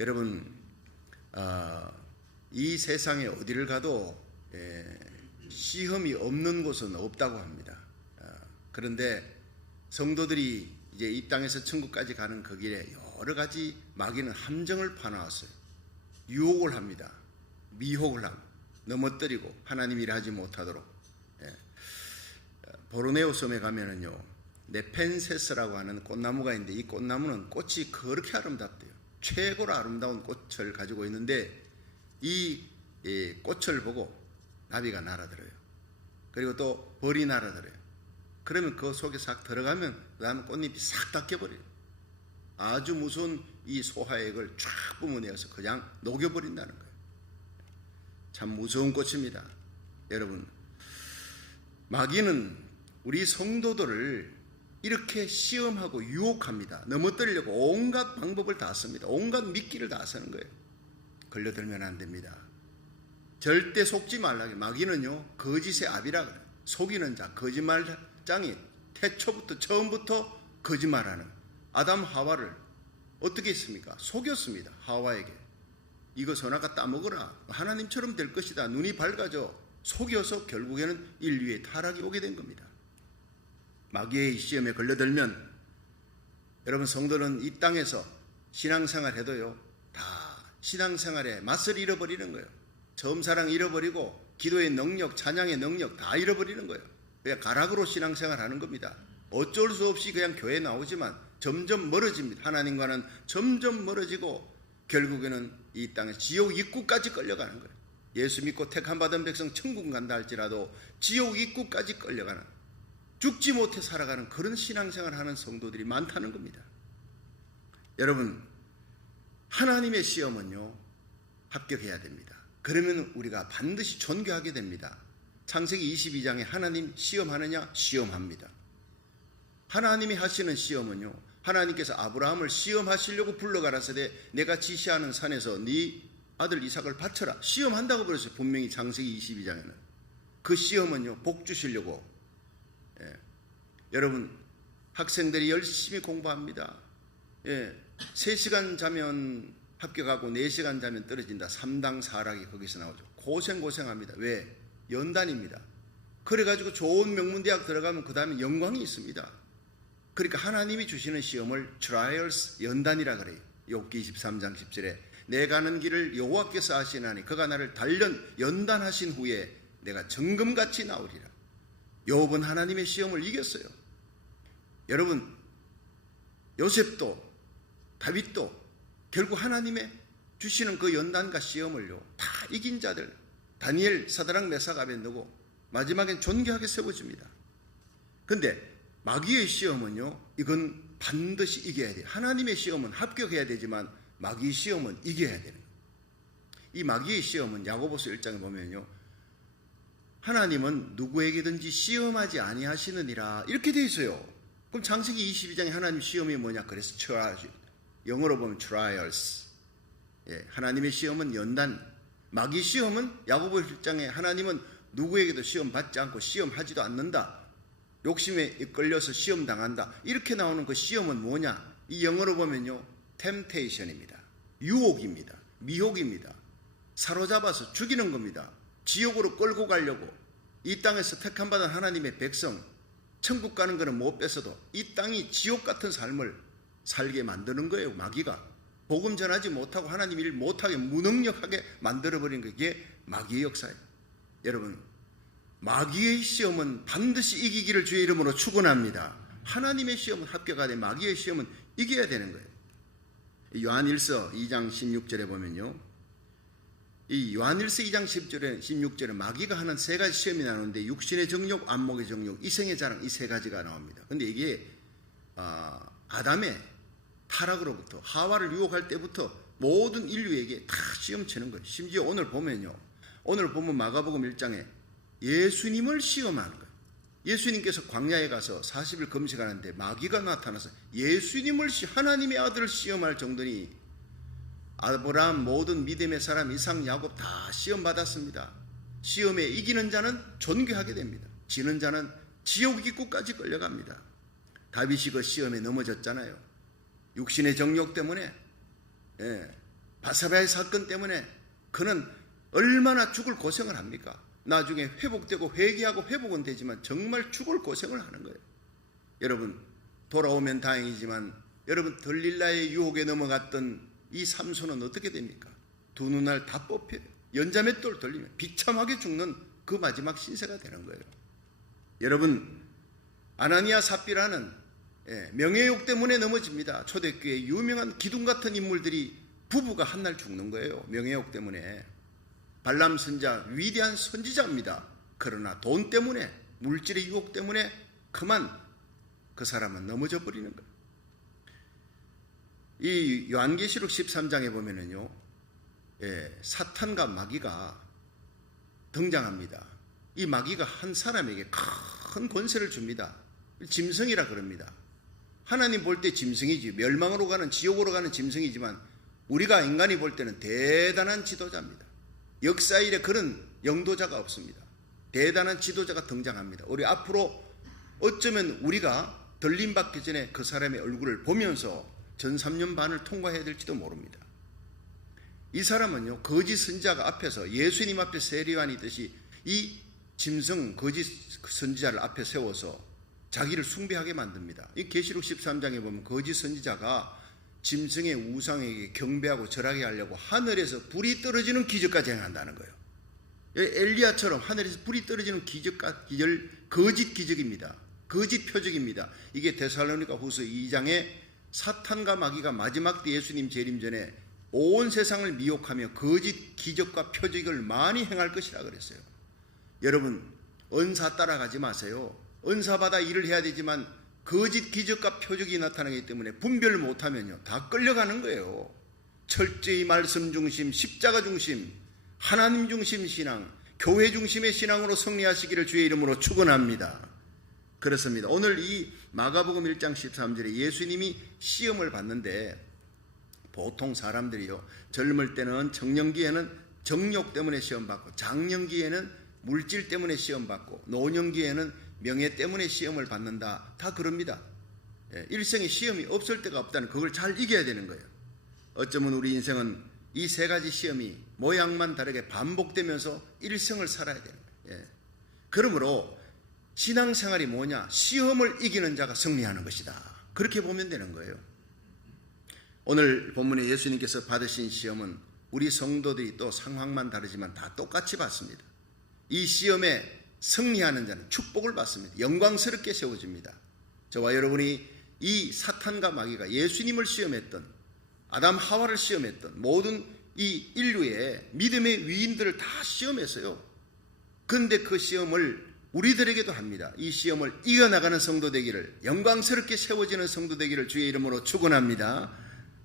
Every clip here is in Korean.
여러분, 이 세상에 어디를 가도 시험이 없는 곳은 없다고 합니다. 그런데 성도들이 이제 이 땅에서 천국까지 가는 그 길에 여러 가지 마귀는 함정을 파놓았어요. 유혹을 합니다. 미혹을 하고 넘어뜨리고 하나님 일하지 못하도록. 보르네오 섬에 가면은요, 네펜세스라고 하는 꽃나무가 있는데 이 꽃나무는 꽃이 그렇게 아름답대요. 최고로 아름다운 꽃을 가지고 있는데 이 꽃을 보고 나비가 날아들어요. 그리고 또 벌이 날아들어요. 그러면 그 속에 싹 들어가면 그 다음에 꽃잎이 싹 닦여버려요. 아주 무서운 이 소화액을 쫙 뿜어내어서 그냥 녹여버린다는 거예요. 참 무서운 꽃입니다. 여러분, 마귀는 우리 성도들을 이렇게 시험하고 유혹합니다. 넘어뜨리려고 온갖 방법을 다 씁니다. 온갖 미끼를 다 쓰는 거예요. 걸려들면 안 됩니다. 절대 속지 말라고. 마귀는요, 거짓의 아비라 그래요. 속이는 자, 거짓말장이 태초부터 처음부터 거짓말하는 아담 하와를 어떻게 했습니까? 속였습니다. 하와에게. 이거 선악과 따먹어라. 하나님처럼 될 것이다. 눈이 밝아져. 속여서 결국에는 인류의 타락이 오게 된 겁니다. 마귀의 시험에 걸려들면 여러분, 성도는 이 땅에서 신앙생활 해도요, 다 신앙생활에 맛을 잃어버리는 거예요. 처음사랑 잃어버리고 기도의 능력, 찬양의 능력 다 잃어버리는 거예요. 그냥 가락으로 신앙생활 하는 겁니다. 어쩔 수 없이 그냥 교회에 나오지만 점점 멀어집니다. 하나님과는 점점 멀어지고 결국에는 이 땅에 지옥 입구까지 끌려가는 거예요. 예수 믿고 택함받은 백성 천국 간다 할지라도 지옥 입구까지 끌려가는, 죽지 못해 살아가는 그런 신앙생활을 하는 성도들이 많다는 겁니다. 여러분, 하나님의 시험은요, 합격해야 됩니다. 그러면 우리가 반드시 존귀하게 됩니다. 창세기 22장에 하나님 시험하느냐? 시험합니다. 하나님이 하시는 시험은요, 하나님께서 아브라함을 시험하시려고 불러가라사대 내가 지시하는 산에서 네 아들 이삭을 바쳐라. 시험한다고 그랬어요. 분명히 창세기 22장에는. 그 시험은요, 복 주시려고. 여러분, 학생들이 열심히 공부합니다. 3시간 자면 합격하고 4시간 자면 떨어진다. 3당 4락이 거기서 나오죠. 고생합니다. 왜? 연단입니다. 그래가지고 좋은 명문대학 들어가면 그 다음에 영광이 있습니다. 그러니까 하나님이 주시는 시험을 trials, 연단이라 그래요. 욥기 23장 10절에 내 가는 길을 여호와께서 아시나니 그가 나를 단련 연단하신 후에 내가 정금같이 나오리라. 욥은 하나님의 시험을 이겼어요. 여러분, 요셉도 다윗도 결국 하나님의 주시는 그 연단과 시험을요, 다 이긴 자들, 다니엘, 사드락, 메삭, 아벤느고 마지막엔 존귀하게 세워집니다. 근데 마귀의 시험은요, 이건 반드시 이겨야 돼요. 하나님의 시험은 합격해야 되지만 마귀의 시험은 이겨야 되는 거예요. 이 마귀의 시험은 야고보서 1장에 보면요, 하나님은 누구에게든지 시험하지 아니하시느니라 이렇게 되어 있어요. 그럼 창세기 22장에 하나님 시험이 뭐냐? 그래서 영어로 보면 trials. 하나님의 시험은 연단. 마귀 시험은 야고보 1장에 하나님은 누구에게도 시험 받지 않고 시험하지도 않는다. 욕심에 이끌려서 시험 당한다. 이렇게 나오는 그 시험은 뭐냐? 이 영어로 보면요, temptation입니다. 유혹입니다. 미혹입니다. 사로잡아서 죽이는 겁니다. 지옥으로 끌고 가려고. 이 땅에서 택함받은 하나님의 백성, 천국 가는 것은 못 뺏어도 이 땅이 지옥 같은 삶을 살게 만드는 거예요. 마귀가 복음 전하지 못하고 하나님 일 못하게 무능력하게 만들어버린 게 마귀의 역사예요. 여러분, 마귀의 시험은 반드시 이기기를 주의 이름으로 축원합니다. 하나님의 시험은 합격하되 마귀의 시험은 이겨야 되는 거예요. 요한일서 2장 16절에 보면요, 이 요한일서 2장 16절에 마귀가 하는 3가지 시험이 나오는데 육신의 정욕, 안목의 정욕, 이생의 자랑, 이 3가지가 나옵니다. 근데 이게 아담의 타락으로부터 하와를 유혹할 때부터 모든 인류에게 다 시험치는 거예요. 심지어 오늘 보면 마가복음 1장에 예수님을 시험하는 거예요. 예수님께서 광야에 가서 40일 금식하는데 마귀가 나타나서 예수님을 하나님의 아들을 시험할 정도니 아브라함 모든 믿음의 사람 이삭 야곱 다 시험 받았습니다. 시험에 이기는 자는 존귀하게 됩니다. 지는 자는 지옥 입구까지 끌려갑니다. 다윗이 그 시험에 넘어졌잖아요. 육신의 정욕 때문에 바사바의 사건 때문에 그는 얼마나 죽을 고생을 합니까? 나중에 회복되고 회개하고 회복은 되지만 정말 죽을 고생을 하는 거예요. 여러분, 돌아오면 다행이지만 여러분, 들릴라의 유혹에 넘어갔던 이 삼손은 어떻게 됩니까? 두 눈알 다 뽑혀요. 연자맷돌 돌리면 비참하게 죽는 그 마지막 신세가 되는 거예요. 여러분, 아나니아 삽비라는 명예욕 때문에 넘어집니다. 초대교회 유명한 기둥 같은 인물들이 부부가 한날 죽는 거예요. 명예욕 때문에. 발람 선지자 위대한 선지자입니다. 그러나 돈 때문에, 물질의 유혹 때문에 그만 그 사람은 넘어져 버리는 거예요. 이 요한계시록 13장에 보면은요, 사탄과 마귀가 등장합니다. 이 마귀가 한 사람에게 큰 권세를 줍니다. 짐승이라 그럽니다. 하나님 볼 때 짐승이지, 멸망으로 가는, 지옥으로 가는 짐승이지만 우리가 인간이 볼 때는 대단한 지도자입니다. 역사 일에 그런 영도자가 없습니다. 대단한 지도자가 등장합니다. 우리 앞으로 어쩌면 우리가 들림받기 전에 그 사람의 얼굴을 보면서 전 3년 반을 통과해야 될지도 모릅니다. 이 사람은요, 거짓 선지자가 앞에서 예수님 앞에 세례요한이듯이 이 짐승 거짓 선지자를 앞에 세워서 자기를 숭배하게 만듭니다. 이 계시록 13장에 보면 거짓 선지자가 짐승의 우상에게 경배하고 절하게 하려고 하늘에서 불이 떨어지는 기적까지 행한다는 거예요. 엘리야처럼 하늘에서 불이 떨어지는 기적, 거짓 기적입니다. 거짓 표적입니다. 이게 데살로니가 후서 2장에 사탄과 마귀가 마지막 때 예수님 재림 전에 온 세상을 미혹하며 거짓 기적과 표적을 많이 행할 것이라 그랬어요. 여러분, 은사 따라가지 마세요. 은사 받아 일을 해야 되지만 거짓 기적과 표적이 나타나기 때문에 분별 못하면요, 다 끌려가는 거예요. 철저히 말씀 중심, 십자가 중심, 하나님 중심 신앙, 교회 중심의 신앙으로 승리하시기를 주의 이름으로 축원합니다. 그렇습니다. 오늘 이 마가복음 1장 13절에 예수님이 시험을 받는데, 보통 사람들이요, 젊을 때는 청년기에는 정욕 때문에 시험받고, 장년기에는 물질 때문에 시험받고, 노년기에는 명예 때문에 시험을 받는다, 다 그럽니다. 일생에 시험이 없을 때가 없다는, 그걸 잘 이겨야 되는 거예요. 어쩌면 우리 인생은 이 세 가지 시험이 모양만 다르게 반복되면서 일생을 살아야 되는 거예요. 그러므로 신앙생활이 뭐냐? 시험을 이기는 자가 승리하는 것이다, 그렇게 보면 되는 거예요. 오늘 본문에 예수님께서 받으신 시험은 우리 성도들이 또 상황만 다르지만 다 똑같이 받습니다. 이 시험에 승리하는 자는 축복을 받습니다. 영광스럽게 세워집니다. 저와 여러분이 이 사탄과 마귀가 예수님을 시험했던, 아담 하와를 시험했던 모든 이 인류의 믿음의 위인들을 다 시험했어요. 그런데 그 시험을 우리들에게도 합니다. 이 시험을 이겨나가는 성도 되기를, 영광스럽게 세워지는 성도 되기를 주의 이름으로 축원합니다.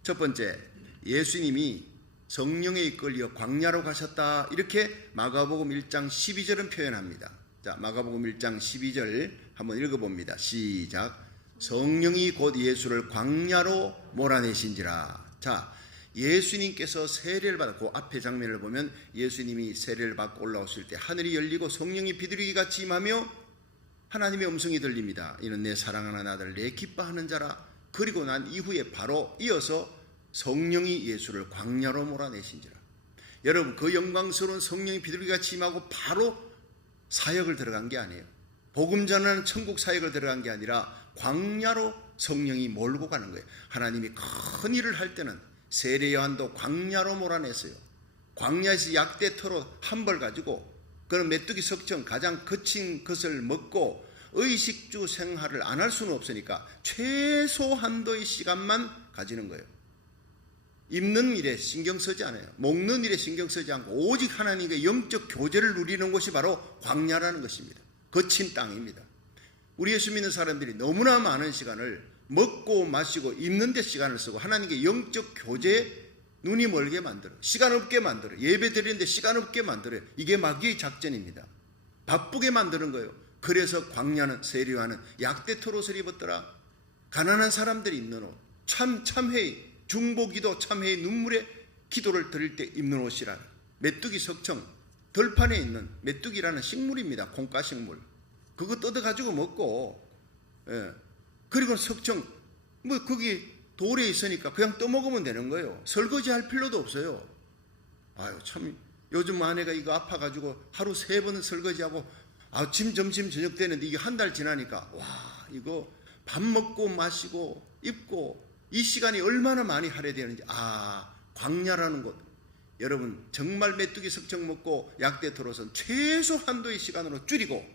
첫 번째, 예수님이 성령에 이끌려 광야로 가셨다, 이렇게 마가복음 1장 12절은 표현합니다. 자, 마가복음 1장 12절 한번 읽어봅니다. 시작. 성령이 곧 예수를 광야로 몰아내신지라. 자, 예수님께서 세례를 받았고, 앞에 장면을 보면 예수님이 세례를 받고 올라오실 때 하늘이 열리고 성령이 비둘기 같이 임하며 하나님의 음성이 들립니다. 이는 내 사랑하는 아들, 내 기뻐하는 자라. 그리고 난 이후에 바로 이어서 성령이 예수를 광야로 몰아내신지라. 여러분, 그 영광스러운 성령이 비둘기같이 임하고 바로 사역을 들어간 게 아니에요. 복음 전하는 천국 사역을 들어간 게 아니라 광야로 성령이 몰고 가는 거예요. 하나님이 큰 일을 할 때는 세례 요한도 광야로 몰아냈어요. 광야에서 약대터로 한 벌 가지고 그런 메뚜기 석청, 가장 거친 것을 먹고 의식주 생활을 안 할 수는 없으니까 최소 한도의 시간만 가지는 거예요. 입는 일에 신경 쓰지 않아요. 먹는 일에 신경 쓰지 않고 오직 하나님과 영적 교제를 누리는 곳이 바로 광야라는 것입니다. 거친 땅입니다. 우리 예수 믿는 사람들이 너무나 많은 시간을 먹고 마시고 입는 데 시간을 쓰고 하나님께 영적 교제에 눈이 멀게 만들어, 시간 없게 만들어, 예배 드리는데 시간 없게 만들어요. 이게 마귀의 작전입니다. 바쁘게 만드는 거예요. 그래서 광야는, 세례 요한은 약대토 옷을 입었더라. 가난한 사람들이 입는 옷, 참회의 중보기도, 참회의 눈물의 기도를 드릴 때 입는 옷이라. 메뚜기 석청, 들판에 있는 메뚜기라는 식물입니다. 콩가식물. 그거 뜯어가지고 먹고, 그리고 석청, 거기 돌에 있으니까 그냥 떠먹으면 되는 거예요. 설거지 할 필요도 없어요. 아유, 참, 요즘 아내가 이거 아파가지고 하루 3번 설거지하고 아침, 점심, 저녁 되는데 이게 한 달 지나니까, 와, 이거 밥 먹고 마시고 입고 이 시간이 얼마나 많이 할애되는지. 광야라는 곳. 여러분, 정말 메뚜기 석청 먹고 약대 털어서 최소 한도의 시간으로 줄이고,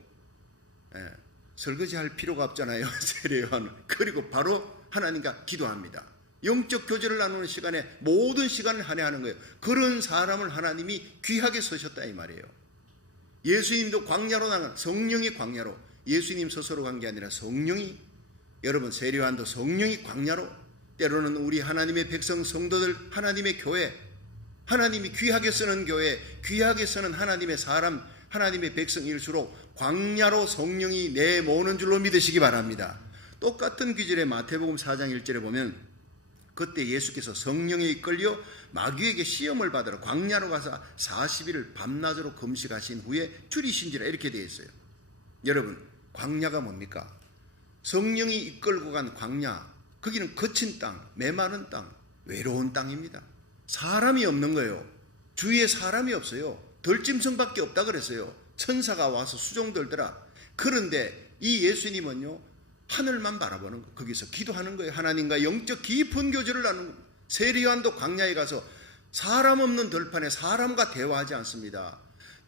설거지 할 필요가 없잖아요. 세례요한은. 그리고 바로 하나님과 기도합니다. 영적 교제를 나누는 시간에 모든 시간을 할애하는 거예요. 그런 사람을 하나님이 귀하게 쓰셨다 이 말이에요. 예수님도 광야로 나간, 성령이 광야로, 예수님 스스로 간 게 아니라 성령이, 여러분 세례요한도 성령이 광야로, 때로는 우리 하나님의 백성 성도들, 하나님의 교회, 하나님이 귀하게 쓰는 교회, 귀하게 쓰는 하나님의 사람, 하나님의 백성일수록 광야로 성령이 내모는 줄로 믿으시기 바랍니다. 똑같은 귀절의 마태복음 4장 1절에 보면 그때 예수께서 성령에 이끌려 마귀에게 시험을 받으러 광야로 가서 40일을 밤낮으로 금식하신 후에 줄이신지라 이렇게 되어 있어요. 여러분, 광야가 뭡니까? 성령이 이끌고 간 광야, 거기는 거친 땅, 메마른 땅, 외로운 땅입니다. 사람이 없는 거예요. 주위에 사람이 없어요. 덜짐승밖에 없다 그랬어요. 천사가 와서 수종들더라. 그런데 이 예수님은요, 하늘만 바라보는 거, 거기서 기도하는 거예요. 하나님과 영적 깊은 교제를 나누는 거예요. 세례요한도 광야에 가서 사람 없는 들판에 사람과 대화하지 않습니다.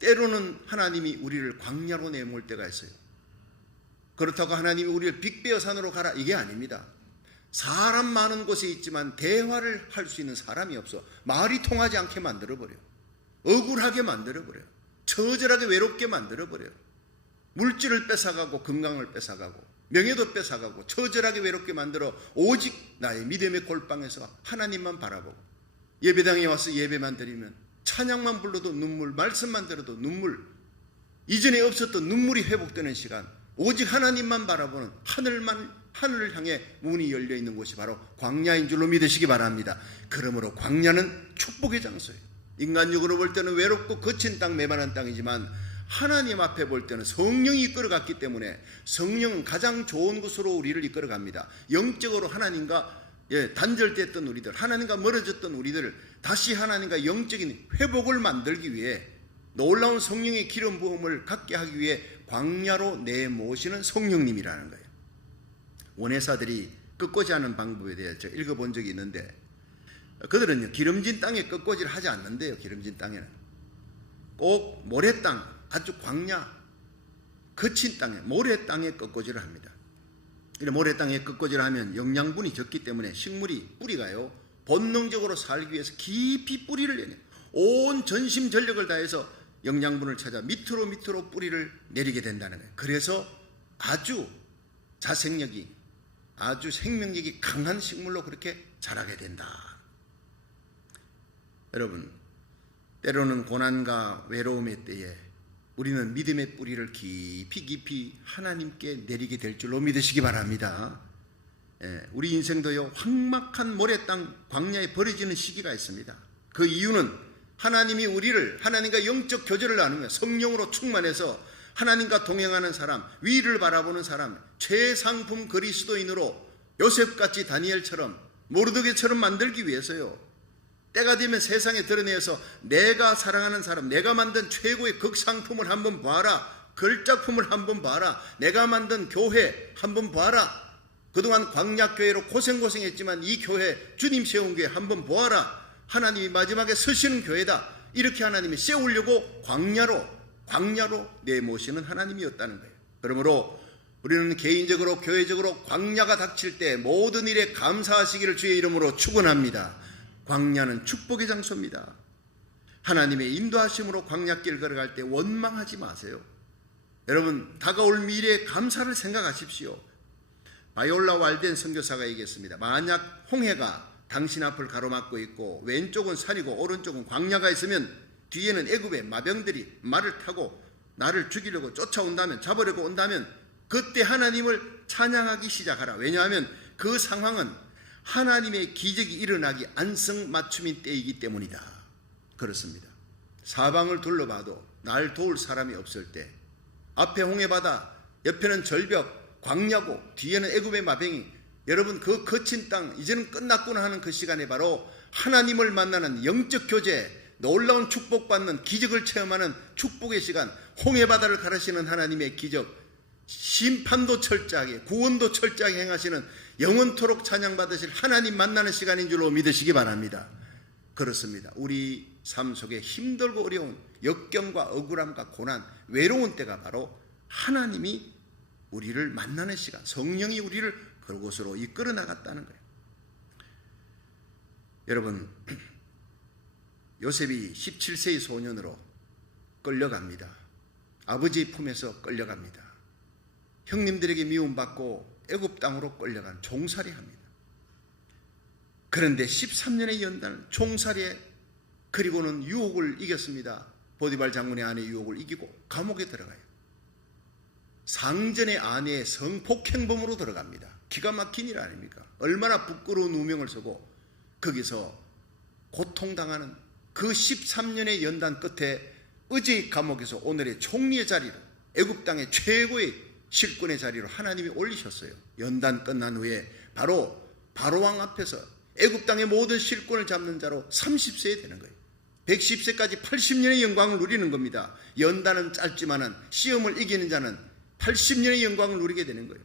때로는 하나님이 우리를 광야로 내몰 때가 있어요. 그렇다고 하나님이 우리를 빅베어 산으로 가라, 이게 아닙니다. 사람 많은 곳에 있지만 대화를 할 수 있는 사람이 없어. 말이 통하지 않게 만들어버려요. 억울하게 만들어버려요. 처절하게 외롭게 만들어버려요. 물질을 뺏어가고 건강을 뺏어가고 명예도 뺏어가고 처절하게 외롭게 만들어 오직 나의 믿음의 골방에서 하나님만 바라보고 예배당에 와서 예배만 드리면 찬양만 불러도 눈물, 말씀만 들어도 눈물, 이전에 없었던 눈물이 회복되는 시간, 오직 하나님만 바라보는 하늘을 향해 문이 열려 있는 곳이 바로 광야인 줄로 믿으시기 바랍니다. 그러므로 광야는 축복의 장소예요. 인간적으로 볼 때는 외롭고 거친 땅, 메마른 땅이지만 하나님 앞에 볼 때는 성령이 이끌어갔기 때문에 성령은 가장 좋은 곳으로 우리를 이끌어갑니다. 영적으로 하나님과 단절됐던 우리들, 하나님과 멀어졌던 우리들을 다시 하나님과 영적인 회복을 만들기 위해 놀라운 성령의 기름 부음을 갖게 하기 위해 광야로 내모시는 성령님이라는 거예요. 원회사들이 끝꽂이 하는 방법에 대해 제가 읽어본 적이 있는데, 그들은요, 기름진 땅에 끝꽂이를 하지 않는데요. 기름진 땅에는 꼭 모래 땅, 아주 광야, 거친 땅에, 모래 땅에 끝꽂이를 합니다. 이런 모래 땅에 끝꽂이를 하면 영양분이 적기 때문에 식물이, 뿌리가요, 본능적으로 살기 위해서 깊이 뿌리를 내요. 온 전심 전력을 다해서 영양분을 찾아 밑으로 뿌리를 내리게 된다는 거예요. 그래서 아주 자생력이, 아주 생명력이 강한 식물로 그렇게 자라게 된다. 여러분, 때로는 고난과 외로움의 때에 우리는 믿음의 뿌리를 깊이 하나님께 내리게 될 줄로 믿으시기 바랍니다. 우리 인생도요, 황막한 모래 땅 광야에 버려지는 시기가 있습니다. 그 이유는 하나님이 우리를 하나님과 영적 교제를 나누며 성령으로 충만해서 하나님과 동행하는 사람, 위를 바라보는 사람, 최상품 그리스도인으로 요셉같이 다니엘처럼 모르드게처럼 만들기 위해서요. 때가 되면 세상에 드러내서 내가 사랑하는 사람, 내가 만든 최고의 극상품을 한번 봐라, 걸작품을 한번 봐라, 내가 만든 교회 한번 봐라, 그동안 광야교회로 고생했지만 이 교회, 주님 세운 교회 한번 보아라, 하나님이 마지막에 서시는 교회다, 이렇게 하나님이 세우려고 광야로 내모시는 하나님이었다는 거예요. 그러므로 우리는 개인적으로 교회적으로 광야가 닥칠 때 모든 일에 감사하시기를 주의 이름으로 축원합니다. 광야는 축복의 장소입니다. 하나님의 인도하심으로 광야길 걸어갈 때 원망하지 마세요. 여러분, 다가올 미래의 감사를 생각하십시오. 바이올라 왈덴 선교사가 얘기했습니다. 만약 홍해가 당신 앞을 가로막고 있고 왼쪽은 산이고 오른쪽은 광야가 있으면 뒤에는 애굽의 마병들이 말을 타고 나를 죽이려고 쫓아온다면, 잡으려고 온다면 그때 하나님을 찬양하기 시작하라. 왜냐하면 그 상황은 하나님의 기적이 일어나기 안성맞춤인 때이기 때문이다. 그렇습니다. 사방을 둘러봐도 날 도울 사람이 없을 때, 앞에 홍해바다, 옆에는 절벽, 광야고 뒤에는 애굽의 마병이 여러분 그 거친 땅 이제는 끝났구나 하는 그 시간에 바로 하나님을 만나는 영적 교제, 놀라운 축복받는 기적을 체험하는 축복의 시간, 홍해바다를 가르시는 하나님의 기적, 심판도 철저하게 구원도 철저하게 행하시는 영원토록 찬양받으실 하나님 만나는 시간인 줄로 믿으시기 바랍니다. 그렇습니다. 우리 삶 속에 힘들고 어려운 역경과 억울함과 고난, 외로운 때가 바로 하나님이 우리를 만나는 시간, 성령이 우리를 그곳으로 이끌어 나갔다는 거예요. 여러분, 요셉이 17세의 소년으로 끌려갑니다. 아버지 품에서 끌려갑니다. 형님들에게 미움받고 애굽 땅으로 끌려간 종살이합니다. 그런데 13년의 연단 종살이에, 그리고는 유혹을 이겼습니다. 보디발 장군의 아내 유혹을 이기고 감옥에 들어가요. 상전의 아내의 성폭행범으로 들어갑니다. 기가 막힌 일 아닙니까? 얼마나 부끄러운 누명을 쓰고 거기서 고통당하는 그 13년의 연단 끝에 어제의 감옥에서 오늘의 총리의 자리로, 애굽 땅의 최고의 실권의 자리로 하나님이 올리셨어요. 연단 끝난 후에 바로 바로왕 앞에서 애굽 땅의 모든 실권을 잡는 자로 30세에 되는 거예요. 110세까지 80년의 영광을 누리는 겁니다. 연단은 짧지만은 시험을 이기는 자는 80년의 영광을 누리게 되는 거예요.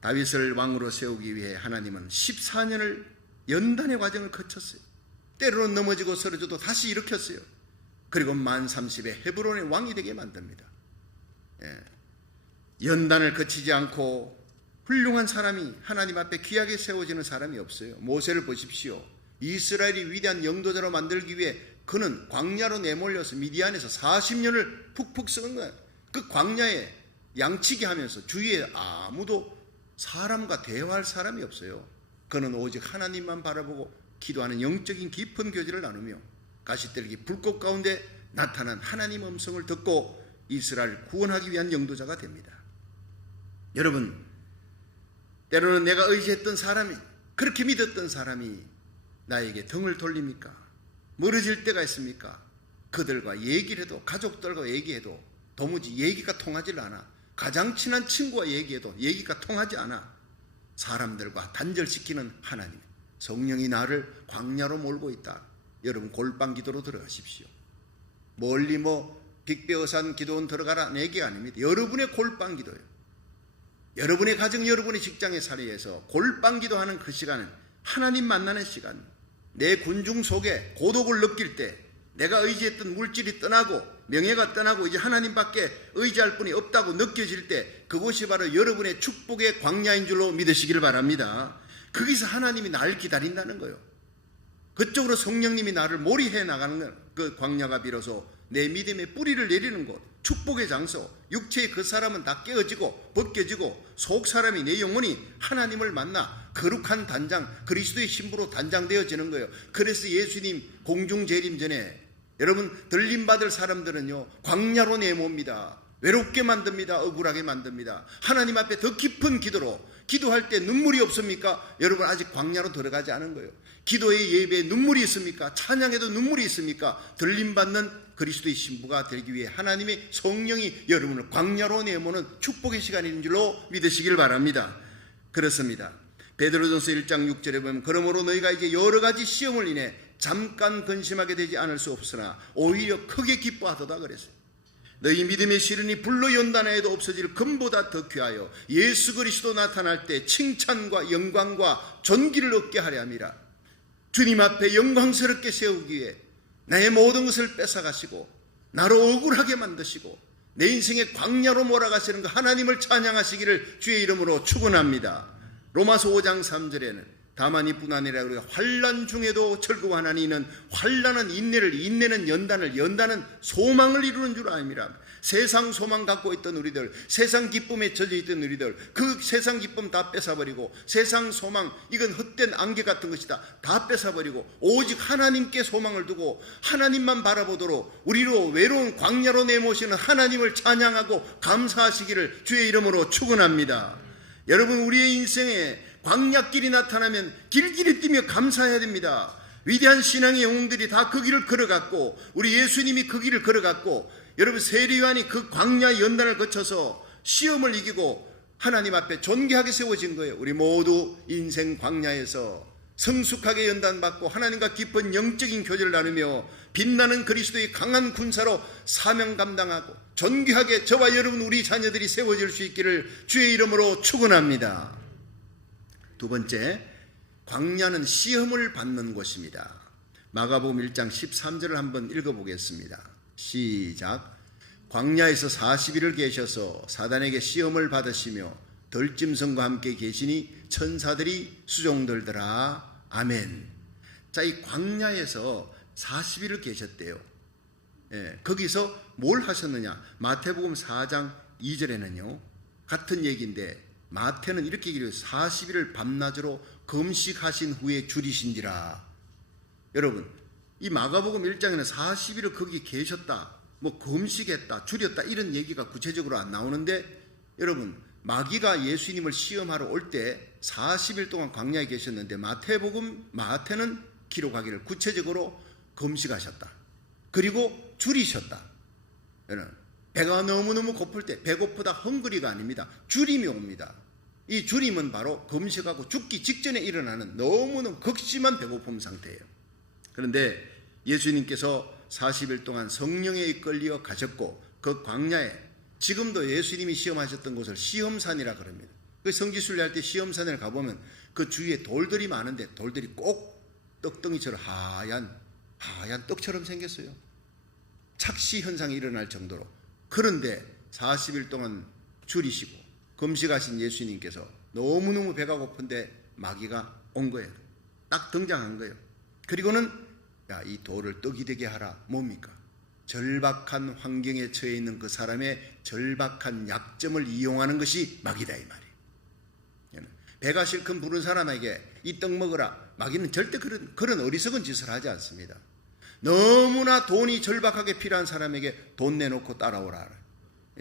다윗을 왕으로 세우기 위해 하나님은 14년을 연단의 과정을 거쳤어요. 때로는 넘어지고 쓰러져도 다시 일으켰어요. 그리고 만 30에 헤브론의 왕이 되게 만듭니다. 연단을 거치지 않고 훌륭한 사람이 하나님 앞에 귀하게 세워지는 사람이 없어요. 모세를 보십시오. 이스라엘이 위대한 영도자로 만들기 위해 그는 광야로 내몰려서 미디안에서 40년을 푹푹 썩은 거예요. 그 광야에 양치기 하면서 주위에 아무도 사람과 대화할 사람이 없어요. 그는 오직 하나님만 바라보고 기도하는 영적인 깊은 교제를 나누며 가시떨기 불꽃 가운데 나타난 하나님 음성을 듣고 이스라엘을 구원하기 위한 영도자가 됩니다. 여러분, 때로는 내가 의지했던 사람이, 그렇게 믿었던 사람이 나에게 등을 돌립니까? 멀어질 때가 있습니까? 그들과 얘기를 해도, 가족들과 얘기해도 도무지 얘기가 통하지 않아. 가장 친한 친구와 얘기해도 얘기가 통하지 않아. 사람들과 단절시키는 하나님, 성령이 나를 광야로 몰고 있다. 여러분, 골방 기도로 들어가십시오. 멀리 빅베어산 기도원 들어가라는 얘기가 아닙니다. 여러분의 골방 기도예요. 여러분의 가정, 여러분의 직장의 사례에서 골방 기도하는 그 시간은 하나님 만나는 시간. 내 군중 속에 고독을 느낄 때, 내가 의지했던 물질이 떠나고 명예가 떠나고 이제 하나님밖에 의지할 분이 없다고 느껴질 때, 그곳이 바로 여러분의 축복의 광야인 줄로 믿으시기를 바랍니다. 거기서 하나님이 나를 기다린다는 거예요. 그쪽으로 성령님이 나를 몰이해 나가는 그 광야가 비로소 내 믿음의 뿌리를 내리는 곳, 축복의 장소. 육체의 그 사람은 다 깨어지고 벗겨지고 속 사람이, 내 영혼이 하나님을 만나 거룩한 단장, 그리스도의 신부로 단장되어지는 거예요. 그래서 예수님 공중 재림 전에 여러분, 들림받을 사람들은요 광야로 내모입니다. 외롭게 만듭니다. 억울하게 만듭니다. 하나님 앞에 더 깊은 기도로, 기도할 때 눈물이 없습니까? 여러분, 아직 광야로 들어가지 않은 거예요. 기도의 예배에 눈물이 있습니까? 찬양에도 눈물이 있습니까? 들림받는 그리스도의 신부가 되기 위해 하나님의 성령이 여러분을 광야로 내모는 축복의 시간인 줄로 믿으시길 바랍니다. 그렇습니다. 베드로전서 1장 6절에 보면, 그러므로 너희가 이제 여러 가지 시험을 인해 잠깐 근심하게 되지 않을 수 없으나 오히려 크게 기뻐하도다 그랬어요. 너희 믿음의 시련이 불로 연단하여도 없어질 금보다 더 귀하여 예수 그리스도 나타날 때 칭찬과 영광과 존귀를 얻게 하려 함이라. 주님 앞에 영광스럽게 세우기 위해 나의 모든 것을 뺏어가시고 나로 억울하게 만드시고 내 인생의 광야로 몰아가시는 그 하나님을 찬양하시기를 주의 이름으로 축원합니다. 로마서 5장 3절에는 다만 이뿐 아니라 우리가 환난 중에도 즐거워하나니 이는 환난은 인내를, 인내는 연단을, 연단은 소망을 이루는 줄 아닙니다. 세상 소망 갖고 있던 우리들, 세상 기쁨에 젖어 있던 우리들, 그 세상 기쁨 다 뺏어버리고, 세상 소망, 이건 헛된 안개 같은 것이다, 다 뺏어버리고 오직 하나님께 소망을 두고 하나님만 바라보도록 우리로 외로운 광야로 내모시는 하나님을 찬양하고 감사하시기를 주의 이름으로 축원합니다. 여러분, 우리의 인생에 광야길이 나타나면 길길이 뛰며 감사해야 됩니다. 위대한 신앙의 영웅들이 다 그 길을 걸어갔고, 우리 예수님이 그 길을 걸어갔고, 여러분 세례요한이 그 광야 연단을 거쳐서 시험을 이기고 하나님 앞에 존귀하게 세워진 거예요. 우리 모두 인생 광야에서 성숙하게 연단받고 하나님과 깊은 영적인 교제를 나누며 빛나는 그리스도의 강한 군사로 사명 감당하고 존귀하게 저와 여러분 우리 자녀들이 세워질 수 있기를 주의 이름으로 축원합니다. 두 번째, 광야는 시험을 받는 곳입니다. 마가복음 1장 13절을 한번 읽어보겠습니다. 시작. 광야에서 40일을 계셔서 사단에게 시험을 받으시며 덜짐승과 함께 계시니 천사들이 수종들더라. 아멘. 자, 이 광야에서 40일을 계셨대요. 거기서 뭘 하셨느냐? 마태복음 4장 2절에는요 같은 얘기인데 마태는 이렇게 얘기해요. 40일을 밤낮으로 금식하신 후에 줄이신지라. 여러분, 이 마가복음 1장에는 40일을 거기 계셨다, 뭐 금식했다, 줄였다 이런 얘기가 구체적으로 안 나오는데, 여러분 마귀가 예수님을 시험하러 올 때 40일 동안 광야에 계셨는데 마태는 기록하기를 구체적으로 금식하셨다, 그리고 줄이셨다. 배가 너무너무 고플 때, 배고프다 헝그리가 아닙니다. 줄임이 옵니다. 이 줄임은 바로 금식하고 죽기 직전에 일어나는 너무너무 극심한 배고픔 상태예요. 그런데 예수님께서 40일 동안 성령에 이끌려 가셨고 그 광야에 지금도 예수님이 시험하셨던 곳을 시험산이라 그럽니다. 그 성지순례 할 때 시험산에 가보면 그 주위에 돌들이 많은데 돌들이 꼭 떡덩이처럼 하얀 떡처럼 생겼어요. 착시 현상이 일어날 정도로. 그런데 40일 동안 줄이시고 금식하신 예수님께서 너무너무 배가 고픈데 마귀가 온 거예요. 딱 등장한 거예요. 그리고는 야, 이 돌을 떡이 되게 하라. 뭡니까? 절박한 환경에 처해 있는 그 사람의 절박한 약점을 이용하는 것이 마귀다 이 말이에요. 배가 실컷 부른 사람에게 이 떡 먹어라. 마귀는 절대 그런 어리석은 짓을 하지 않습니다. 너무나 돈이 절박하게 필요한 사람에게 돈 내놓고 따라오라.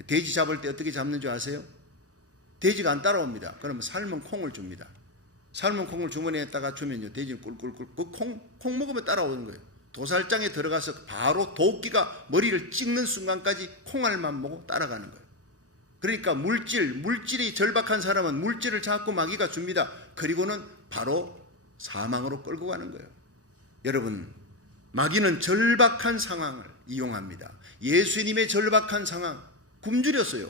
돼지 잡을 때 어떻게 잡는 줄 아세요? 돼지가 안 따라옵니다. 그러면 삶은 콩을 줍니다. 삶은 콩을 주머니에다가 주면요, 돼지는 꿀꿀꿀 그 콩 먹으면 따라오는 거예요. 도살장에 들어가서 바로 도끼가 머리를 찍는 순간까지 콩알만 먹고 따라가는 거예요. 그러니까 물질이 절박한 사람은 물질을 자꾸 마귀가 줍니다. 그리고는 바로 사망으로 끌고 가는 거예요. 여러분, 마귀는 절박한 상황을 이용합니다. 예수님의 절박한 상황, 굶주렸어요.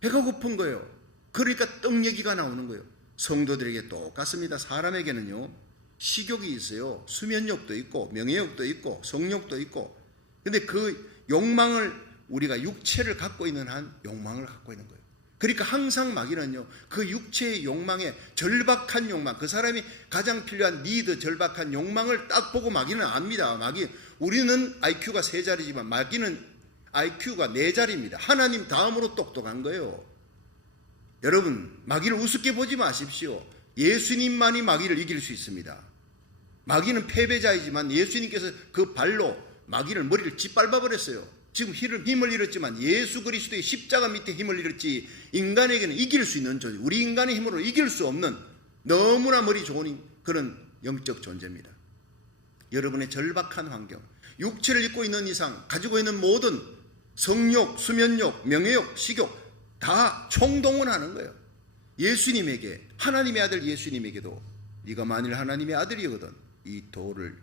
배가 고픈 거예요. 그러니까 떡 얘기가 나오는 거예요. 성도들에게 똑같습니다. 사람에게는요, 식욕이 있어요. 수면욕도 있고 명예욕도 있고 성욕도 있고. 근데 그 욕망을 우리가 육체를 갖고 있는 한 욕망을 갖고 있는 거예요. 그러니까 항상 마귀는요, 그 육체의 욕망에 절박한 욕망, 그 사람이 가장 필요한 니드, 절박한 욕망을 딱 보고 마귀는 압니다. 우리는 IQ가 3자리지만 마귀는 IQ가 4자리입니다. 하나님 다음으로 똑똑한 거예요. 여러분, 마귀를 우습게 보지 마십시오. 예수님만이 마귀를 이길 수 있습니다. 마귀는 패배자이지만 예수님께서 그 발로 마귀를 머리를 짓밟아 버렸어요. 지금 힘을 잃었지만 예수 그리스도의 십자가 밑에 힘을 잃었지 인간에게는 이길 수 있는 존재, 우리 인간의 힘으로 이길 수 없는 너무나 머리 좋은 그런 영적 존재입니다. 여러분의 절박한 환경, 육체를 입고 있는 이상 가지고 있는 모든 성욕, 수면욕, 명예욕, 식욕 다 총동원하는 거예요. 예수님에게, 하나님의 아들 예수님에게도 네가 만일 하나님의 아들이거든 이 돌을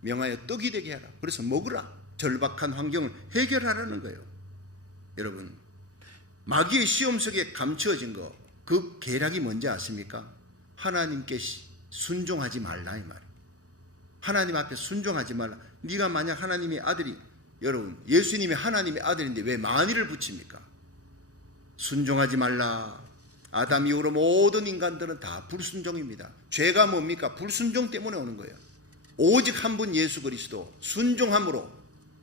명하여 떡이 되게 하라. 그래서 먹으라. 절박한 환경을 해결하라는 거예요. 여러분, 마귀의 시험 속에 감추어진 거, 그 계략이 뭔지 아십니까? 하나님께 순종하지 말라 이 말이에요. 하나님 앞에 순종하지 말라. 네가 만약 하나님의 아들이, 여러분 예수님이 하나님의 아들인데 왜 만일을 붙입니까? 순종하지 말라. 아담 이후로 모든 인간들은 다 불순종입니다. 죄가 뭡니까? 불순종 때문에 오는 거예요. 오직 한 분 예수 그리스도 순종함으로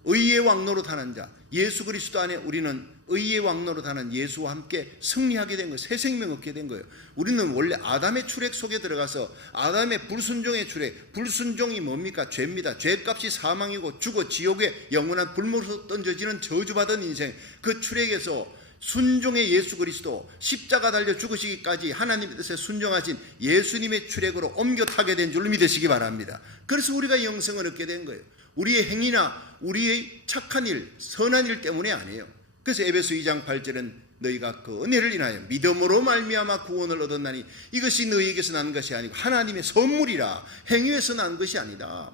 의의 왕노로 타는 자, 예수 그리스도 안에 우리는 의의 왕노로 타는 예수와 함께 승리하게 된 거예요. 새 생명 얻게 된 거예요. 우리는 원래 아담의 출애 속에 들어가서 아담의 불순종의 출애, 불순종이 뭡니까? 죄입니다. 죄값이 사망이고 죽어 지옥에 영원한 불못으로 던져지는 저주받은 인생, 그 출애에서 순종의 예수 그리스도, 십자가 달려 죽으시기까지 하나님의 뜻에 순종하신 예수님의 출애굽으로 옮겨 타게 된 줄 믿으시기 바랍니다. 그래서 우리가 영생을 얻게 된 거예요. 우리의 행위나 우리의 착한 일, 선한 일 때문에 아니에요. 그래서 에베소 2장 8절은 너희가 그 은혜를 인하여 믿음으로 말미암아 구원을 얻었나니 이것이 너희에게서 난 것이 아니고 하나님의 선물이라 행위에서 난 것이 아니다.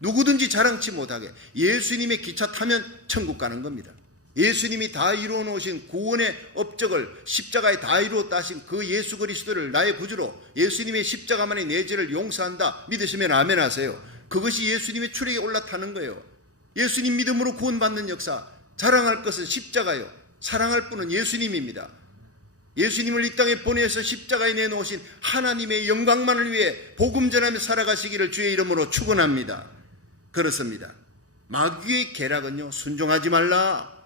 누구든지 자랑치 못하게 예수님의 기차 타면 천국 가는 겁니다. 예수님이 다 이루어 놓으신 구원의 업적을 십자가에 다 이루었다 하신 그 예수 그리스도를 나의 구주로 예수님의 십자가만이 내 죄를 용서한다 믿으시면 아멘 하세요. 그것이 예수님의 출애굽에 올라타는 거예요. 예수님 믿음으로 구원받는 역사, 자랑할 것은 십자가요. 사랑할 분은 예수님입니다. 예수님을 이 땅에 보내서 십자가에 내놓으신 하나님의 영광만을 위해 복음 전하며 살아가시기를 주의 이름으로 축원합니다. 그렇습니다. 마귀의 계략은요, 순종하지 말라,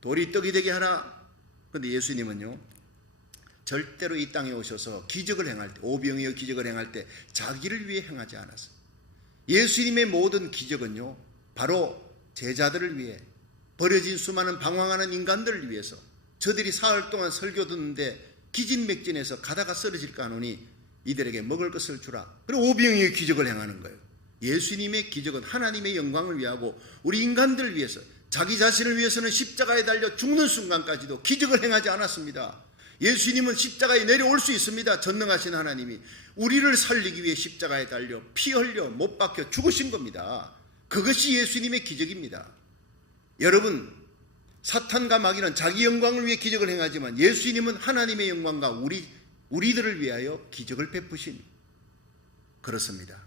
돌이 떡이 되게 하라. 그런데 예수님은요, 절대로 이 땅에 오셔서 기적을 행할 때, 오병이어 기적을 행할 때 자기를 위해 행하지 않았어요. 예수님의 모든 기적은요, 바로 제자들을 위해, 버려진 수많은 방황하는 인간들을 위해서, 저들이 사흘 동안 설교 듣는데 기진맥진해서 가다가 쓰러질까 하노니 이들에게 먹을 것을 주라. 그리고 오병이어 기적을 행하는 거예요. 예수님의 기적은 하나님의 영광을 위하고 우리 인간들을 위해서, 자기 자신을 위해서는 십자가에 달려 죽는 순간까지도 기적을 행하지 않았습니다. 예수님은 십자가에 내려올 수 있습니다. 전능하신 하나님이 우리를 살리기 위해 십자가에 달려 피 흘려 못 박혀 죽으신 겁니다. 그것이 예수님의 기적입니다. 여러분, 사탄과 마귀는 자기 영광을 위해 기적을 행하지만 예수님은 하나님의 영광과 우리들을 위하여 기적을 베푸신, 그렇습니다.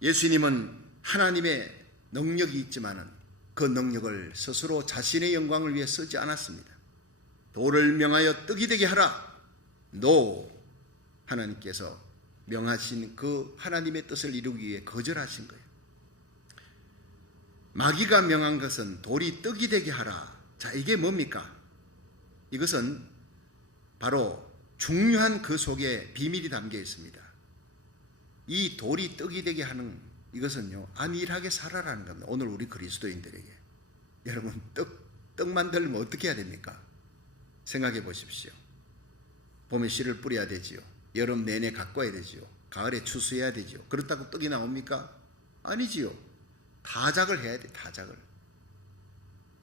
예수님은 하나님의 능력이 있지만은 그 능력을 스스로 자신의 영광을 위해 쓰지 않았습니다. 돌을 명하여 떡이 되게 하라. 노, 하나님께서 명하신 그 하나님의 뜻을 이루기 위해 거절하신 거예요. 마귀가 명한 것은 돌이 떡이 되게 하라. 자, 이게 뭡니까? 이것은 바로 중요한 그 속에 비밀이 담겨 있습니다. 이 돌이 떡이 되게 하는 이것은요, 안일하게 살아라는 겁니다. 오늘 우리 그리스도인들에게. 여러분, 떡 만들면 어떻게 해야 됩니까? 생각해 보십시오. 봄에 씨를 뿌려야 되지요. 여름 내내 가꿔야 되지요. 가을에 추수해야 되지요. 그렇다고 떡이 나옵니까? 아니지요. 타작을 해야 돼, 타작을.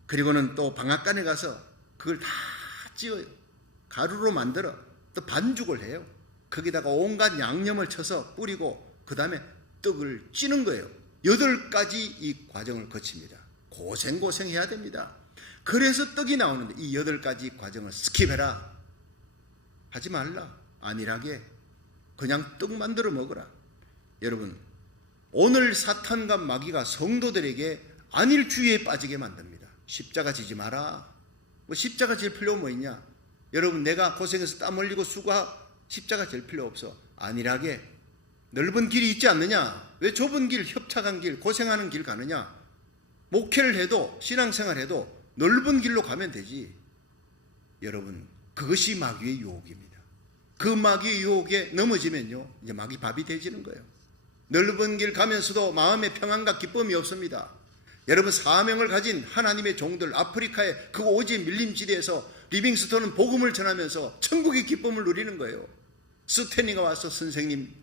그리고는 또 방앗간에 가서 그걸 다 찧어요. 가루로 만들어 또 반죽을 해요. 거기다가 온갖 양념을 쳐서 뿌리고 그 다음에 떡을 찌는 거예요. 8가지 이 과정을 거칩니다. 고생해야 됩니다. 그래서 떡이 나오는데 이 8가지 과정을 스킵해라. 하지 말라. 안일하게 그냥 떡 만들어 먹어라. 여러분, 오늘 사탄과 마귀가 성도들에게 안일주의에 빠지게 만듭니다. 십자가 지지 마라. 뭐 십자가 질 필요 뭐 있냐? 여러분, 내가 고생해서 땀 흘리고 수고하, 십자가 질 필요 없어. 안일하게 넓은 길이 있지 않느냐? 왜 좁은 길, 협착한 길, 고생하는 길 가느냐? 목회를 해도, 신앙생활 해도 넓은 길로 가면 되지. 여러분, 그것이 마귀의 유혹입니다. 그 마귀의 유혹에 넘어지면요, 이제 마귀 밥이 되지는 거예요. 넓은 길 가면서도 마음의 평안과 기쁨이 없습니다. 여러분, 사명을 가진 하나님의 종들, 아프리카의 그 오지 밀림지대에서 리빙스톤은 복음을 전하면서 천국의 기쁨을 누리는 거예요. 스탠리가 와서, 선생님,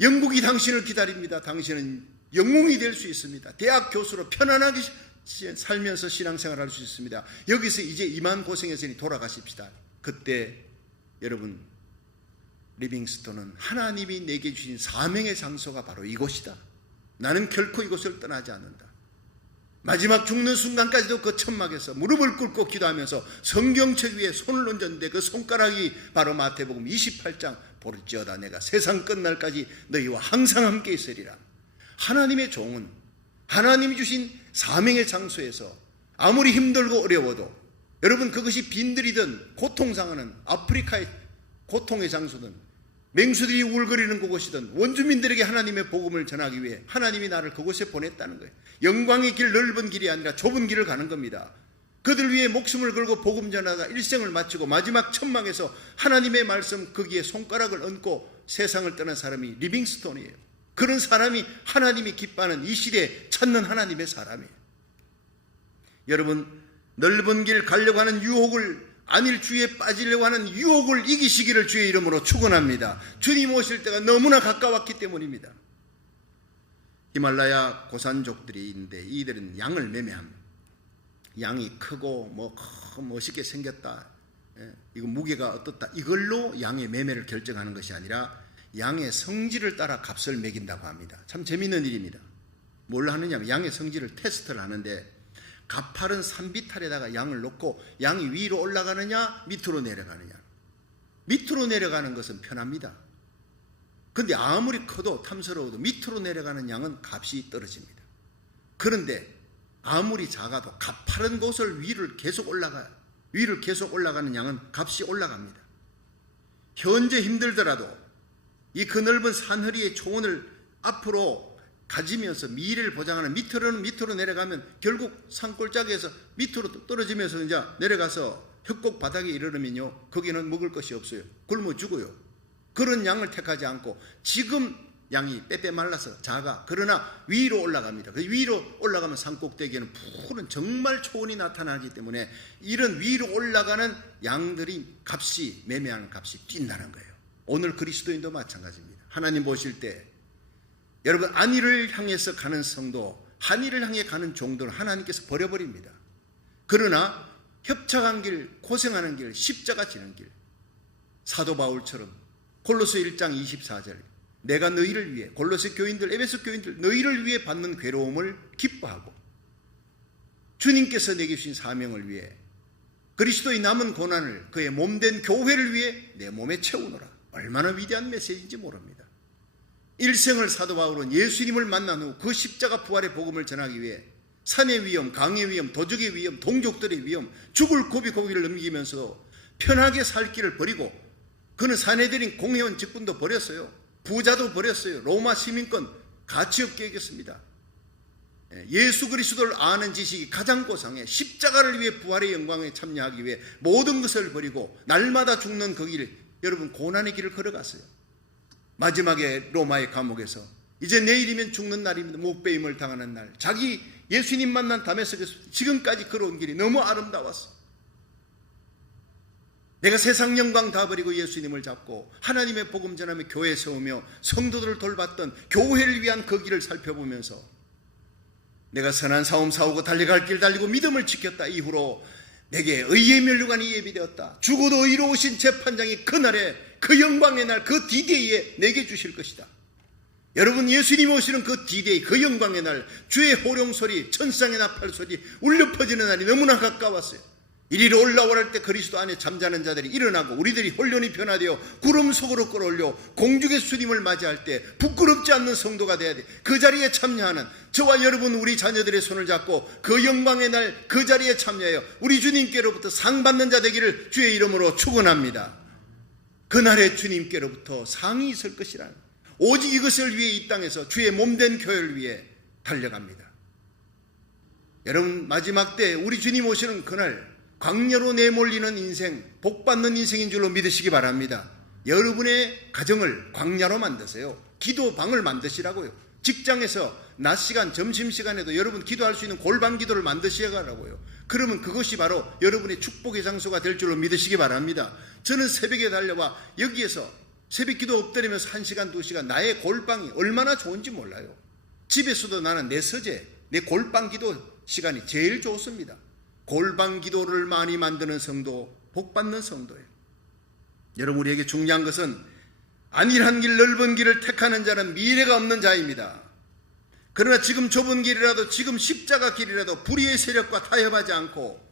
영국이 당신을 기다립니다. 당신은 영웅이 될 수 있습니다. 대학 교수로 편안하게 살면서 신앙생활할 수 있습니다. 여기서 이제 이만 고생했으니 돌아가십시다. 그때 여러분, 리빙스톤은 하나님이 내게 주신 사명의 장소가 바로 이곳이다. 나는 결코 이곳을 떠나지 않는다. 마지막 죽는 순간까지도 그 천막에서 무릎을 꿇고 기도하면서 성경책 위에 손을 얹었는데 그 손가락이 바로 마태복음 28장 보를지어다 내가 세상 끝날까지 너희와 항상 함께 있으리라. 하나님의 종은 하나님이 주신 사명의 장소에서 아무리 힘들고 어려워도, 여러분, 그것이 빈들이든 고통상하는 아프리카의 고통의 장소든 맹수들이 울거리는 그곳이든 원주민들에게 하나님의 복음을 전하기 위해 하나님이 나를 그곳에 보냈다는 거예요. 영광의 길, 넓은 길이 아니라 좁은 길을 가는 겁니다. 그들 위해 목숨을 걸고 복음 전하다 일생을 마치고 마지막 천막에서 하나님의 말씀 거기에 손가락을 얹고 세상을 떠난 사람이 리빙스톤이에요. 그런 사람이 하나님이 기뻐하는 이 시대에 찾는 하나님의 사람이에요. 여러분, 넓은 길 가려고 하는 유혹을, 안일주의에 빠지려고 하는 유혹을 이기시기를 주의 이름으로 축원합니다. 주님 오실 때가 너무나 가까웠기 때문입니다. 히말라야 고산족들이 있는데 이들은 양을 매매합니다. 양이 크고 뭐 멋있게 생겼다, 이거 무게가 어떻다, 이걸로 양의 매매를 결정하는 것이 아니라 양의 성질을 따라 값을 매긴다고 합니다. 참 재미있는 일입니다. 뭘 하느냐면 양의 성질을 테스트를 하는데 가파른 산비탈에다가 양을 놓고 양이 위로 올라가느냐 밑으로 내려가느냐. 밑으로 내려가는 것은 편합니다. 근데 아무리 커도 탐스러워도 밑으로 내려가는 양은 값이 떨어집니다. 그런데 아무리 작아도 가파른 곳을 위를 계속 올라가는 양은 값이 올라갑니다. 현재 힘들더라도 이 그넓은 산허리의 초원을 앞으로 가지면서 미래를 보장하는 밑으로 내려가면 결국 산골짜기에서 밑으로 떨어지면서 이제 내려가서 협곡 바닥에 이르르면요, 거기는 먹을 것이 없어요. 굶어 죽어요. 그런 양을 택하지 않고 지금 양이 빼빼 말라서 작아, 그러나 위로 올라갑니다. 위로 올라가면 산꼭대기에는 푸른 정말 초원이 나타나기 때문에 이런 위로 올라가는 양들이 매매하는 값이 뛴다는 거예요. 오늘 그리스도인도 마찬가지입니다. 하나님 보실 때 여러분, 안위를 향해서 가는 성도, 한위를 향해 가는 종들은 하나님께서 버려버립니다. 그러나 협착한 길, 고생하는 길, 십자가 지는 길, 사도 바울처럼 골로새 1장 24절 내가 너희를 위해, 골로새 교인들, 에베소 교인들, 너희를 위해 받는 괴로움을 기뻐하고 주님께서 내게 주신 사명을 위해 그리스도의 남은 고난을 그의 몸된 교회를 위해 내 몸에 채우노라. 얼마나 위대한 메시지인지 모릅니다. 일생을 사도 바울은 예수님을 만난 후 그 십자가 부활의 복음을 전하기 위해 산의 위험, 강의 위험, 도적의 위험, 동족들의 위험, 죽을 고비고비를 넘기면서 편하게 살 길을 버리고 그는 사내들인 공회원 직분도 버렸어요. 부자도 버렸어요. 로마 시민권 가치없게 여겼습니다. 예수 그리스도를 아는 지식이 가장 고상해 십자가를 위해 부활의 영광에 참여하기 위해 모든 것을 버리고 날마다 죽는 그 길, 여러분 고난의 길을 걸어갔어요. 마지막에 로마의 감옥에서 이제 내일이면 죽는 날입니다. 목배임을 당하는 날, 자기 예수님 만난 다메섹에서 지금까지 걸어온 길이 너무 아름다웠어. 내가 세상 영광 다 버리고 예수님을 잡고 하나님의 복음 전하며 교회 세우며 성도들을 돌봤던 교회를 위한 그 길을 살펴보면서 내가 선한 싸움 싸우고 달려갈 길 달리고 믿음을 지켰다. 이후로 내게 의의 면류관이 예비되었다. 죽어도 의로우신 재판장이 그날에 그 영광의 날, 그 디데이에 내게 주실 것이다. 여러분, 예수님 오시는 그 디데이, 그 영광의 날, 주의 호령소리, 천상의 나팔소리 울려 퍼지는 날이 너무나 가까웠어요. 이리로 올라오랄 때 그리스도 안에 잠자는 자들이 일어나고 우리들이 혼련히 변화되어 구름 속으로 끌어올려 공중의 주님을 맞이할 때 부끄럽지 않는 성도가 돼야 돼. 그 자리에 참여하는 저와 여러분, 우리 자녀들의 손을 잡고 그 영광의 날 그 자리에 참여하여 우리 주님께로부터 상 받는 자 되기를 주의 이름으로 축원합니다. 그날에 주님께로부터 상이 있을 것이라는, 오직 이것을 위해 이 땅에서 주의 몸된 교회를 위해 달려갑니다. 여러분, 마지막 때 우리 주님 오시는 그날 광야로 내몰리는 인생, 복받는 인생인 줄로 믿으시기 바랍니다. 여러분의 가정을 광야로 만드세요. 기도방을 만드시라고요. 직장에서 낮 시간, 점심시간에도 여러분 기도할 수 있는 골방 기도를 만드시라고요. 그러면 그것이 바로 여러분의 축복의 장소가 될 줄로 믿으시기 바랍니다. 저는 새벽에 달려와 여기에서 새벽 기도 엎드리면서 1시간, 2시간 나의 골방이 얼마나 좋은지 몰라요. 집에서도 나는 내 서재, 내 골방 기도 시간이 제일 좋습니다. 골방 기도를 많이 만드는 성도, 복받는 성도예요. 여러분, 우리에게 중요한 것은 안일한 길, 넓은 길을 택하는 자는 미래가 없는 자입니다. 그러나 지금 좁은 길이라도, 지금 십자가 길이라도 불의의 세력과 타협하지 않고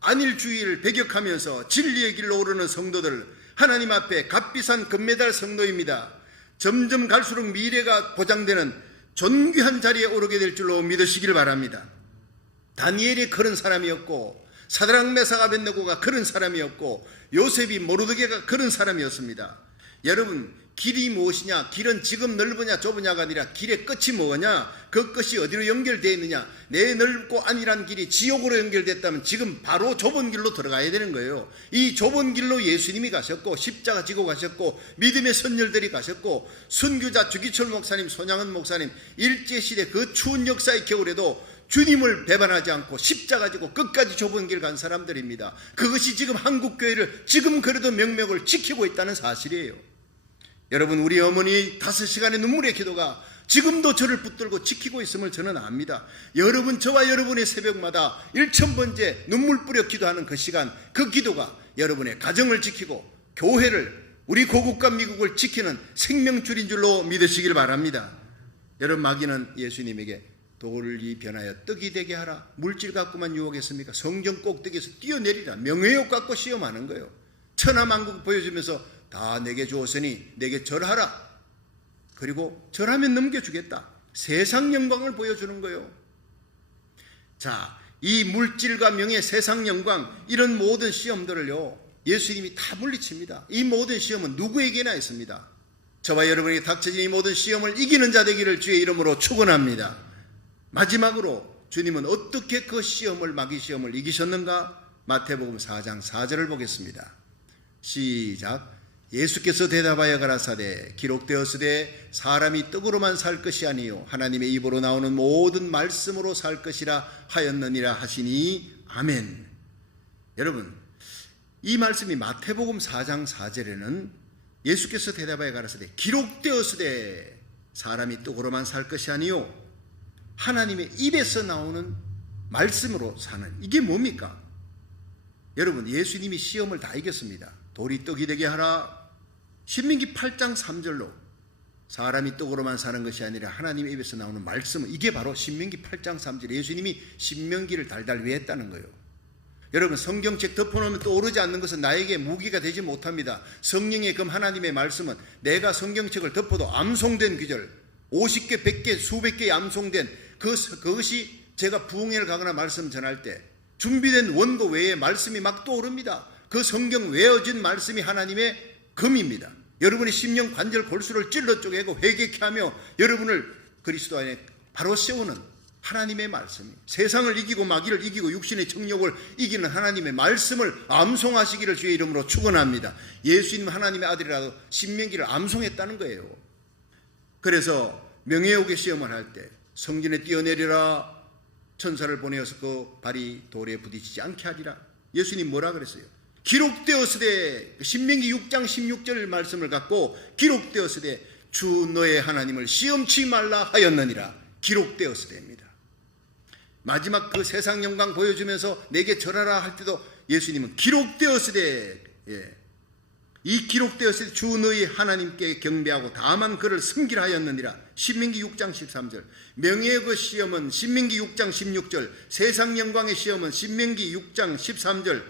안일주의를 배격하면서 진리의 길로 오르는 성도들, 하나님 앞에 값비싼 금메달 성도입니다. 점점 갈수록 미래가 보장되는 존귀한 자리에 오르게 될 줄로 믿으시길 바랍니다. 다니엘이 그런 사람이었고, 사드락 메삭 아벳네고가 그런 사람이었고, 요셉이 모르드게가 그런 사람이었습니다. 여러분, 길이 무엇이냐? 길은 지금 넓으냐 좁으냐가 아니라 길의 끝이 뭐냐? 그 끝이 어디로 연결되어 있느냐? 내 넓고 안일한 길이 지옥으로 연결됐다면 지금 바로 좁은 길로 들어가야 되는 거예요. 이 좁은 길로 예수님이 가셨고, 십자가 지고 가셨고, 믿음의 선열들이 가셨고, 순교자 주기철 목사님, 손양은 목사님, 일제시대 그 추운 역사의 겨울에도 주님을 배반하지 않고 십자가 지고 끝까지 좁은 길 간 사람들입니다. 그것이 지금 한국교회를 지금 그래도 명맥을 지키고 있다는 사실이에요. 여러분, 우리 어머니 5시간의 눈물의 기도가 지금도 저를 붙들고 지키고 있음을 저는 압니다. 여러분, 저와 여러분의 새벽마다 1000번째 눈물 뿌려 기도하는 그 시간, 그 기도가 여러분의 가정을 지키고 교회를, 우리 고국과 미국을 지키는 생명줄인 줄로 믿으시길 바랍니다. 여러분, 마귀는 예수님에게 돌이 변하여 떡이 되게 하라, 물질 갖고만 유혹했습니까? 성전 꼭대기에서 뛰어내리라, 명예욕 갖고 시험하는 거예요. 천하만국 보여주면서 다 내게 주었으니 내게 절하라, 그리고 절하면 넘겨주겠다, 세상 영광을 보여주는 거예요. 자, 이 물질과 명예, 세상 영광, 이런 모든 시험들을요, 예수님이 다 물리칩니다. 이 모든 시험은 누구에게나 있습니다. 저와 여러분에게 닥쳐진 이 모든 시험을 이기는 자 되기를 주의 이름으로 축원합니다. 마지막으로 주님은 어떻게 그 시험을, 마귀 시험을 이기셨는가? 마태복음 4장 4절을 보겠습니다. 시작. 예수께서 대답하여 가라사대 기록되었으되 사람이 떡으로만 살 것이 아니요 하나님의 입으로 나오는 모든 말씀으로 살 것이라 하였느니라 하시니 아멘. 여러분, 이 말씀이 마태복음 4장 4절에는 예수께서 대답하여 가라사대 기록되었으되 사람이 떡으로만 살 것이 아니요 하나님의 입에서 나오는 말씀으로 사는, 이게 뭡니까? 여러분, 예수님이 시험을 다 이겼습니다. 돌이 떡이 되게 하라. 신명기 8장 3절로 사람이 떡으로만 사는 것이 아니라 하나님의 입에서 나오는 말씀은, 이게 바로 신명기 8장 3절, 예수님이 신명기를 달달 외웠다는 거예요. 여러분, 성경책 덮어놓으면 떠오르지 않는 것은 나에게 무기가 되지 못합니다. 성령의 금 하나님의 말씀은 내가 성경책을 덮어도 암송된 귀절, 50개, 100개, 수백 개 암송된 그것이 제가 부흥회를 가거나 말씀 전할 때 준비된 원고 외에 말씀이 막 떠오릅니다. 그 성경 외워진 말씀이 하나님의 금입니다. 여러분의 심령 관절 골수를 찔러 쪼개고 회개케 하며 여러분을 그리스도 안에 바로 세우는 하나님의 말씀이, 세상을 이기고 마귀를 이기고 육신의 정욕을 이기는 하나님의 말씀을 암송하시기를 주의 이름으로 축원합니다. 예수님 하나님의 아들이라도 신명기를 암송했다는 거예요. 그래서 명예욕의 시험을 할 때 성전에 뛰어내리라, 천사를 보내어서 그 발이 돌에 부딪히지 않게 하리라. 예수님 뭐라 그랬어요? 기록되었으되, 신명기 6장 16절 말씀을 갖고 기록되었으되 주 너의 하나님을 시험치 말라 하였느니라. 기록되었으되입니다. 마지막 그 세상 영광 보여주면서 내게 절하라 할 때도 예수님은 기록되었으되, 이 기록되었으되 주 너희 하나님께 경배하고 다만 그를 섬기라 하였느니라. 신명기 6장 13절. 명예의 그 시험은 신명기 6장 16절, 세상 영광의 시험은 신명기 6장 13절,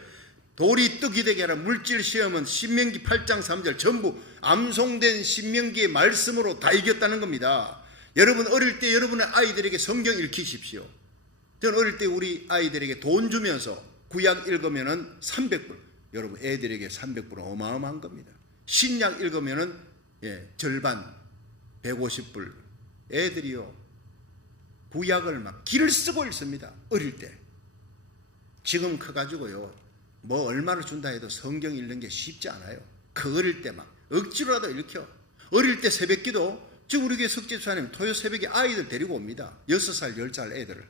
돌이 떡이 되게 하라 물질 시험은 신명기 8장 3절, 전부 암송된 신명기의 말씀으로 다 이겼다는 겁니다. 여러분, 어릴 때 여러분의 아이들에게 성경 읽히십시오. 저는 어릴 때 우리 아이들에게 돈 주면서 구약 읽으면은 300불, 여러분 애들에게 300불은 어마어마한 겁니다. 신약 읽으면은 절반 150불. 애들이요 구약을 막 기를 쓰고 읽습니다. 어릴 때. 지금 커가지고요 뭐 얼마를 준다 해도 성경 읽는 게 쉽지 않아요. 그 어릴 때 막 억지로라도 읽혀. 어릴 때 새벽기도, 지금 우리 교회 석재수사님 토요 새벽에 아이들 데리고 옵니다. 6살 10살 애들을.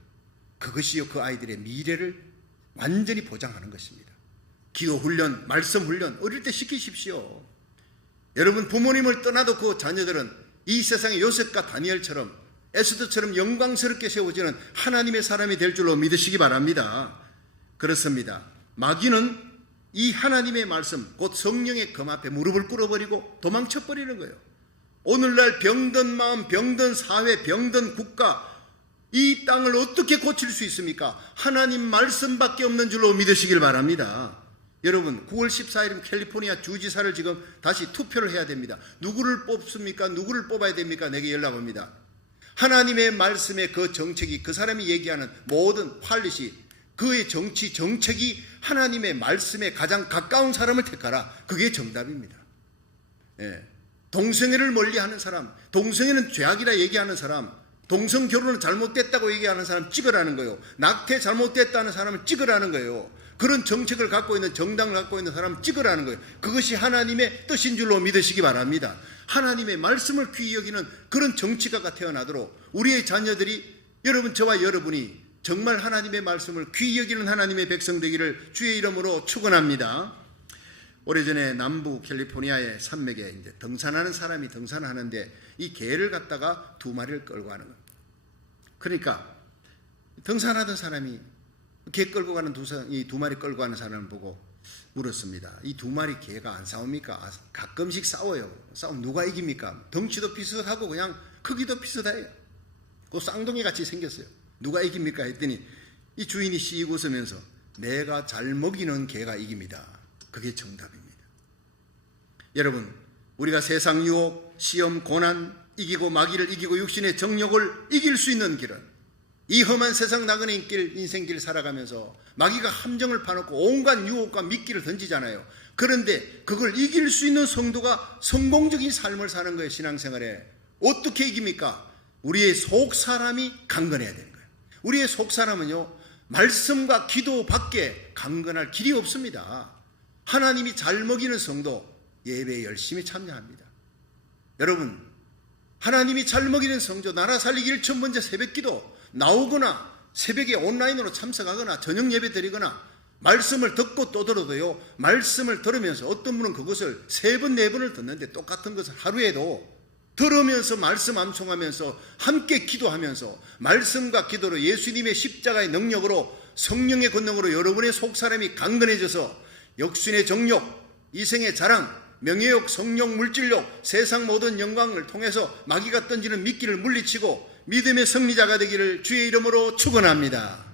그것이요 그 아이들의 미래를 완전히 보장하는 것입니다. 기도 훈련, 말씀 훈련 어릴 때 시키십시오. 여러분, 부모님을 떠나도 그 자녀들은 이 세상의 요셉과 다니엘처럼 에스더처럼 영광스럽게 세워지는 하나님의 사람이 될 줄로 믿으시기 바랍니다. 그렇습니다. 마귀는 이 하나님의 말씀, 곧 성령의 검 앞에 무릎을 꿇어버리고 도망쳐버리는 거예요. 오늘날 병든 마음, 병든 사회, 병든 국가, 이 땅을 어떻게 고칠 수 있습니까? 하나님 말씀밖에 없는 줄로 믿으시길 바랍니다. 여러분, 9월 14일이면 캘리포니아 주지사를 지금 다시 투표를 해야 됩니다. 누구를 뽑습니까? 누구를 뽑아야 됩니까? 내게 연락 옵니다. 하나님의 말씀의 그 정책이, 그 사람이 얘기하는 모든 팔릿이, 그의 정치, 정책이 하나님의 말씀에 가장 가까운 사람을 택하라. 그게 정답입니다. 동성애를 멀리하는 사람, 동성애는 죄악이라 얘기하는 사람, 동성 결혼은 잘못됐다고 얘기하는 사람 찍으라는 거예요. 낙태 잘못됐다는 사람을 찍으라는 거예요. 그런 정책을 갖고 있는, 정당을 갖고 있는 사람을 찍으라는 거예요. 그것이 하나님의 뜻인 줄로 믿으시기 바랍니다. 하나님의 말씀을 귀히 여기는 그런 정치가가 태어나도록 우리의 자녀들이, 여러분, 저와 여러분이 정말 하나님의 말씀을 귀히 여기는 하나님의 백성 되기를 주의 이름으로 축원합니다. 오래전에 남부 캘리포니아의 산맥에 이제 등산하는 사람이 등산하는데 이 개를 갖다가 2마리를 끌고 가는 겁니다. 그러니까 등산하던 사람이 개 끌고 가는 이 2마리 끌고 가는 사람을 보고 물었습니다. 이 2마리 개가 안 싸웁니까? 가끔씩 싸워요. 싸움 누가 이깁니까? 덩치도 비슷하고 그냥 크기도 비슷해요. 그 쌍둥이 같이 생겼어요. 누가 이깁니까? 했더니 이 주인이 씩 웃으면서 내가 잘 먹이는 개가 이깁니다. 그게 정답입니다. 여러분, 우리가 세상 유혹, 시험, 고난, 이기고 마귀를 이기고 육신의 정욕을 이길 수 있는 길은 이 험한 세상 나그네 길, 인생길 살아가면서 마귀가 함정을 파놓고 온갖 유혹과 미끼를 던지잖아요. 그런데 그걸 이길 수 있는 성도가 성공적인 삶을 사는 거예요. 신앙생활에. 어떻게 이깁니까? 우리의 속 사람이 강건해야 되는 거예요. 우리의 속 사람은요, 말씀과 기도 밖에 강건할 길이 없습니다. 하나님이 잘 먹이는 성도 예배에 열심히 참여합니다. 여러분, 하나님이 잘 먹이는 성도 나라 살리기 1,000번째 새벽기도 나오거나 새벽에 온라인으로 참석하거나 저녁 예배 드리거나 말씀을 듣고 또 들어도요, 말씀을 들으면서 어떤 분은 그것을 3번, 4번을 듣는데 똑같은 것을 하루에도 들으면서 말씀 암송하면서 함께 기도하면서 말씀과 기도로 예수님의 십자가의 능력으로 성령의 권능으로 여러분의 속사람이 강건해져서 역순의 정욕, 이생의 자랑, 명예욕, 성욕, 물질욕, 세상 모든 영광을 통해서 마귀가 던지는 미끼를 물리치고 믿음의 승리자가 되기를 주의 이름으로 축원합니다.